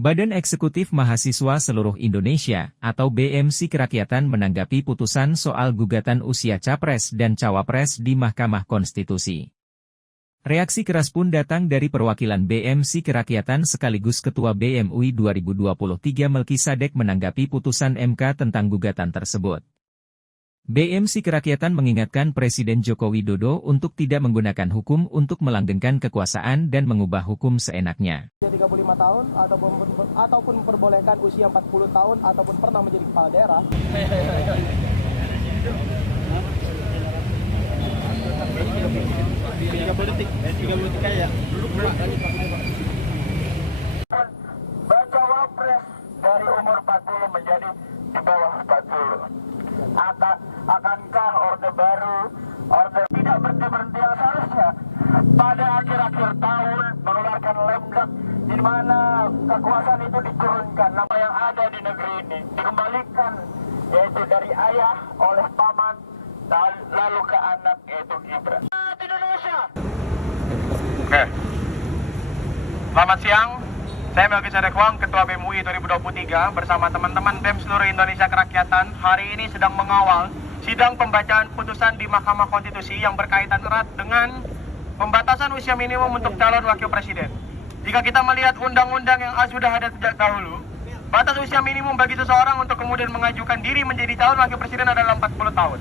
Badan Eksekutif Mahasiswa Seluruh Indonesia, atau BMC Kerakyatan menanggapi putusan soal gugatan usia Capres dan Cawapres di Mahkamah Konstitusi. Reaksi keras pun datang dari perwakilan BMC Kerakyatan sekaligus Ketua BEM UI 2023 Melki Sadek menanggapi putusan MK tentang gugatan tersebut. BMC Kerakyatan mengingatkan Presiden Joko Widodo untuk tidak menggunakan hukum untuk melanggengkan kekuasaan dan mengubah hukum seenaknya. 35 tahun ataupun memperbolehkan usia 40 tahun ataupun pernah menjadi kepala daerah. Tiga politik kaya. Bacawa pres dari umur 40 menjadi di bawah 40. Akankah orde baru, orde tidak berhenti yang seharusnya pada akhir-akhir tahun mengeluarkan lemdak di mana kekuasaan itu diturunkan, apa yang ada di negeri ini dikembalikan, yaitu dari ayah oleh paman lalu ke anak, yaitu Gibran. Indonesia. Oke. Selamat siang. Saya Melki Sadek, Ketua BEM UI 2023 bersama teman-teman BEM seluruh Indonesia Kerakyatan hari ini sedang mengawal sidang pembacaan putusan di Mahkamah Konstitusi yang berkaitan erat dengan pembatasan usia minimum untuk calon wakil presiden. Jika kita melihat undang-undang yang sudah ada sejak dahulu, batas usia minimum bagi seseorang untuk kemudian mengajukan diri menjadi calon wakil presiden adalah 40 tahun.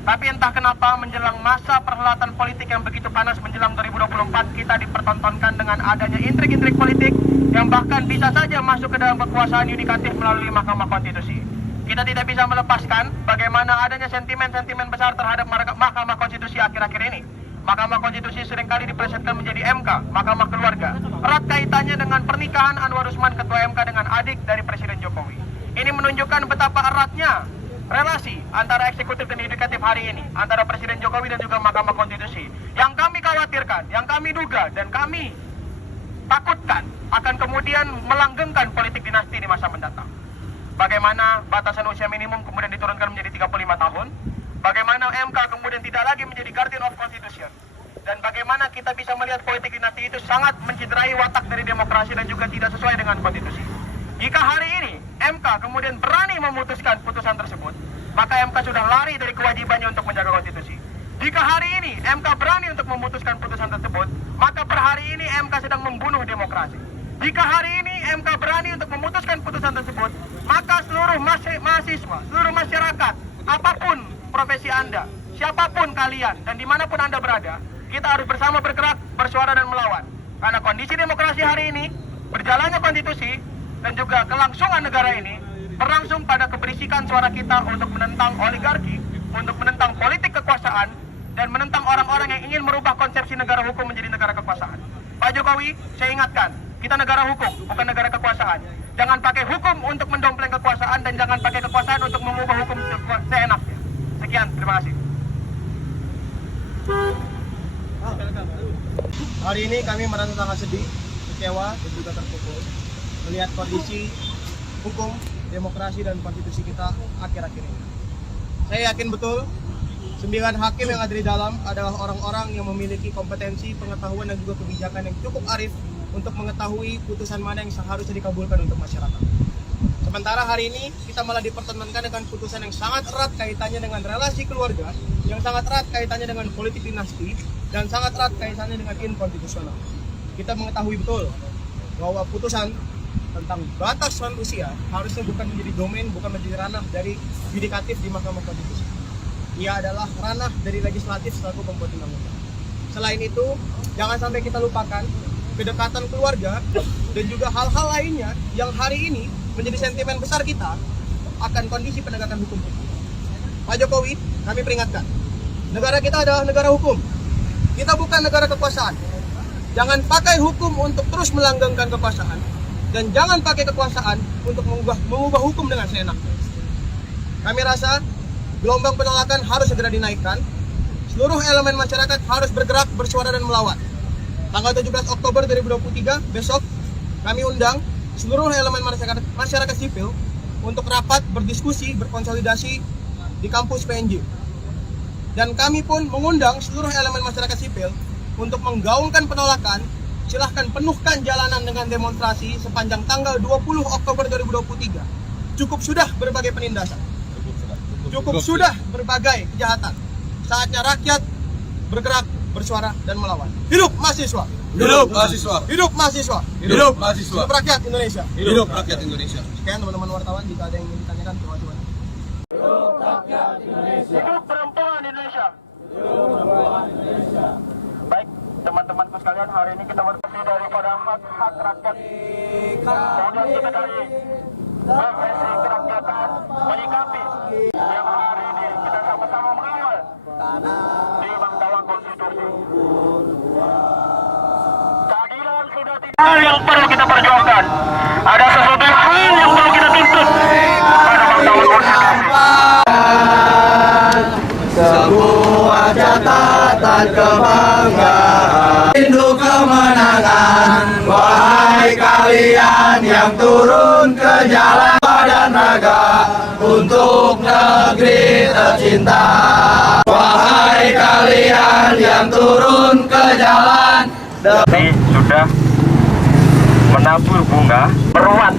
Tapi entah kenapa menjelang masa perhelatan politik yang begitu panas menjelang 2024, kita dipertontonkan dengan adanya intrik-intrik politik yang bahkan bisa saja masuk ke dalam kekuasaan yudikatif melalui Mahkamah Konstitusi. Kita tidak bisa melepaskan bagaimana adanya sentimen-sentimen besar terhadap Mahkamah Konstitusi akhir-akhir ini. Mahkamah Konstitusi seringkali diplesetkan menjadi MK, Mahkamah Keluarga. Erat kaitannya dengan pernikahan Anwar Usman Ketua MK dengan adik dari Presiden Jokowi. Ini menunjukkan betapa eratnya relasi antara eksekutif dan yudikatif hari ini, antara Presiden Jokowi dan juga Mahkamah Konstitusi. Yang kami khawatirkan, yang kami duga, dan kami takutkan akan kemudian melanggengkan politik dinasti di masa mendatang. Bagaimana batasan usia minimum kemudian diturunkan menjadi 35 tahun, bagaimana MK kemudian tidak lagi menjadi guardian of constitution, dan bagaimana kita bisa melihat politik dinasti itu sangat menciderai watak dari demokrasi dan juga tidak sesuai dengan konstitusi. Jika hari ini MK kemudian berani memutuskan putusan tersebut, maka MK sudah lari dari kewajibannya untuk menjaga konstitusi. Jika hari ini MK berani untuk memutuskan putusan tersebut, maka per hari ini MK sedang membunuh demokrasi. Jika hari ini MK berani untuk memutuskan putusan tersebut, maka seluruh mahasiswa, seluruh masyarakat, apapun profesi Anda, siapapun kalian, dan dimanapun Anda berada, kita harus bersama bergerak, bersuara dan melawan. Karena kondisi demokrasi hari ini, berjalannya konstitusi, dan juga kelangsungan negara ini berlangsung pada keberisikan suara kita untuk menentang oligarki, untuk menentang politik kekuasaan, dan menentang orang-orang yang ingin merubah konsepsi negara hukum menjadi negara kekuasaan. Pak Jokowi, saya ingatkan, kita negara hukum, bukan negara kekuasaan. Jangan pakai hukum untuk mendompleng kekuasaan, dan jangan pakai kekuasaan untuk mengubah hukum seenaknya. Sekian, terima kasih. Hari ini kami merasa sangat sedih, kecewa, dan juga terpukul melihat kondisi hukum, demokrasi, dan konstitusi kita akhir-akhir ini. Saya yakin betul 9 hakim yang ada di dalam adalah orang-orang yang memiliki kompetensi, pengetahuan, dan juga kebijakan yang cukup arif untuk mengetahui putusan mana yang seharusnya dikabulkan untuk masyarakat. Sementara hari ini kita malah dipertontonkan dengan putusan yang sangat erat kaitannya dengan relasi keluarga, yang sangat erat kaitannya dengan politik dinasti, dan sangat erat kaitannya dengan inkonstitusional. Kita mengetahui betul bahwa putusan tentang batasan usia harusnya bukan menjadi domain, bukan menjadi ranah dari yudikatif di Mahkamah Konstitusi. Ia adalah ranah dari legislatif selaku pembuat undang-undang. Selain itu, jangan sampai kita lupakan kedekatan keluarga dan juga hal-hal lainnya yang hari ini menjadi sentimen besar kita akan kondisi penegakan hukum. Pak Jokowi, kami peringatkan, negara kita adalah negara hukum. Kita bukan negara kekuasaan. Jangan pakai hukum untuk terus melanggengkan kekuasaan, dan jangan pakai kekuasaan untuk mengubah hukum dengan seenaknya. Kami rasa gelombang penolakan harus segera dinaikkan. Seluruh elemen masyarakat harus bergerak, bersuara, dan melawan. Tanggal 17 Oktober 2023, besok, kami undang seluruh elemen masyarakat sipil untuk rapat, berdiskusi, berkonsolidasi di kampus PNJ. Dan kami pun mengundang seluruh elemen masyarakat sipil untuk menggaungkan penolakan silahkan penuhkan jalanan dengan demonstrasi sepanjang tanggal 20 Oktober 2023. Cukup sudah berbagai penindasan. Cukup sudah berbagai kejahatan. Saatnya rakyat bergerak, bersuara, dan melawan. Hidup mahasiswa! Hidup mahasiswa! Hidup mahasiswa! Hidup mahasiswa! Hidup rakyat Indonesia! Hidup rakyat Indonesia! Sekian teman-teman wartawan, jika ada yang ingin ditanyakan, terima kasih. Hidup perempuan Indonesia. Baik, teman-temanku sekalian, hari ini kita berpikir daripada hak-hak rakyat. Kemudian kita dari Konferensi Kerakyatan menyikapi yang hari ini kita sama-sama mengawal di Mahkamah Konstitusi. Keadilan sudah tidak hal yang perlu kita perjuangkan. Ada sesuatu hal yang perlu kita tuntut pada Mahkamah Konstitusi. Sebuah catatan kebanggaan, rindu kemenangan. Wahai kalian yang turun ke jalan badan raga untuk negeri tercinta. Wahai kalian yang turun ke jalan. Ini sudah menabur bunga meruat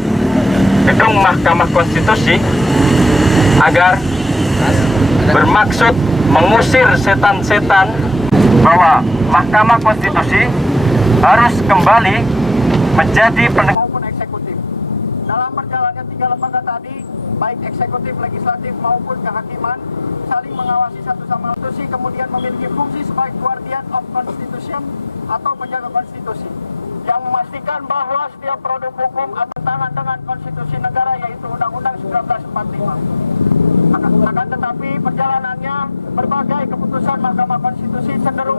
gedung Mahkamah Konstitusi agar bermaksud mengusir setan-setan, bahwa Mahkamah Konstitusi harus kembali menjadi penegak maupun eksekutif. Dalam perjalanan 3 lembaga tadi, baik eksekutif, legislatif maupun kehakiman, saling mengawasi satu sama lain, kemudian memiliki fungsi sebagai guardian of constitution atau penjaga konstitusi, yang memastikan bahwa setiap produk hukum bertentangan dengan konstitusi negara, yaitu Undang-Undang 1945. Akan tetapi perjalanannya berbagai keputusan Mahkamah Konstitusi cenderung